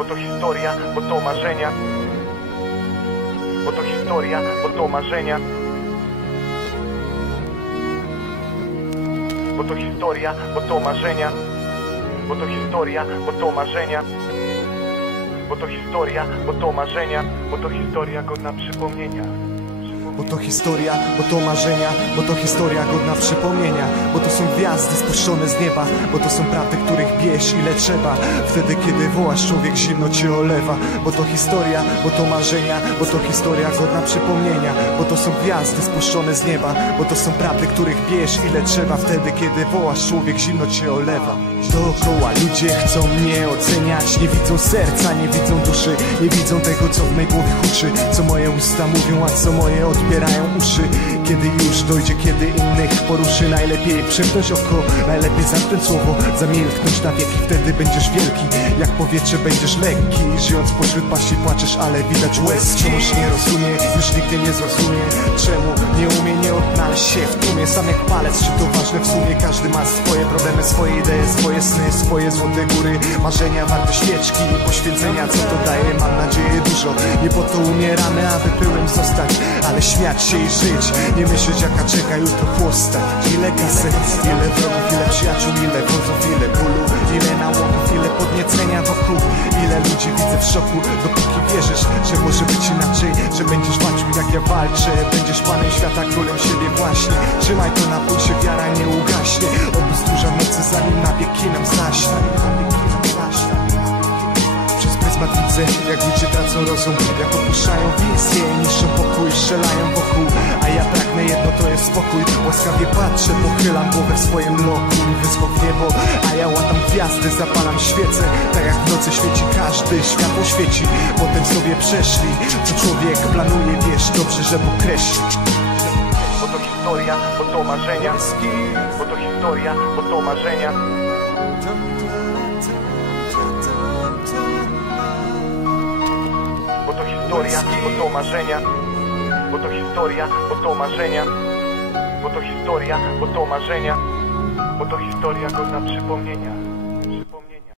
bo to historia, bo to marzenia. Bo to historia, bo to marzenia. Bo to historia, bo to marzenia. Bo to historia, bo to marzenia. Bo to historia, bo to marzenia. Bo to historia godna przypomnienia. Bo to historia, bo to marzenia. Bo to historia godna przypomnienia. Bo to są gwiazdy spuszczone z nieba. Bo to są prawdy, których bierz ile trzeba. Wtedy kiedy wołasz, człowiek zimno cię olewa. Bo to historia, bo to marzenia. Bo to historia godna przypomnienia. Bo to są gwiazdy spuszczone z nieba. Bo to są prawdy, których bierz ile trzeba. Wtedy kiedy wołasz, człowiek zimno cię olewa. Dookoła ludzie chcą mnie oceniać. Nie widzą serca, nie widzą duszy. Nie widzą tego, co w mej głowie huczy. Co moje usta mówią, a co moje odbierają uszy. Kiedy już dojdzie, kiedy innych poruszy. Najlepiej przymknąć oko, najlepiej zamknąć słowo. Zamilknąć na wieki, wtedy będziesz wielki. Jak powietrze będziesz lekki. Żyjąc pośród paści płaczesz, ale widać łezki. Wciąż nie rozumie, już nigdy nie zrozumie. Czemu nie umie, nie odnaleźć się w tłumie. Sam jak palec, czy to ważne w sumie. Każdy ma swoje problemy, swoje idee, swoje sny, swoje złote góry. Marzenia warte świeczki i poświęcenia, co to daje, mam nadzieję dużo. Nie po to umieramy, aby pyłem zostać, ale śmiać się i żyć. Nie myśleć jaka czeka jutro chłosta. Ile kaset, ile wrogów, ile przyjaciół, ile wodzów, ile bólu, ile nałogów, ile podniecenia wokół. Ile ludzi widzę w szoku, dopóki wierzysz, że może być inaczej. Że będziesz walczył jak ja walczę. Będziesz panem świata, królem siebie właśnie. Trzymaj to, napój się, wiara nie ugaśnie. Oby stróża nocy, zanim na wieki nam zaśnie. Przez pryzmat widzę, jak ludzie tracą rozum. Jak opuszczają wizję, niszczą pokój, strzelają wokół. A ja pragnę jedno, to jest spokój. Łaskawie patrzę, pochylam głowę w swoim loku. Wysoko w niebo, a ja łatam gwiazdy. Zapalam świecę, tak jak w nocy świeci każdy. Światło świeci, potem sobie przeszli. Co człowiek planuje, wiesz dobrze, że Bóg kreśli. Bo to historia, bo to marzenia. Bo to historia, bo to marzenia. Bo to historia, bo to marzenia. Bo to historia, bo to marzenia. Bo to historia, bo to marzenia. Bo to historia godna przypomnienia.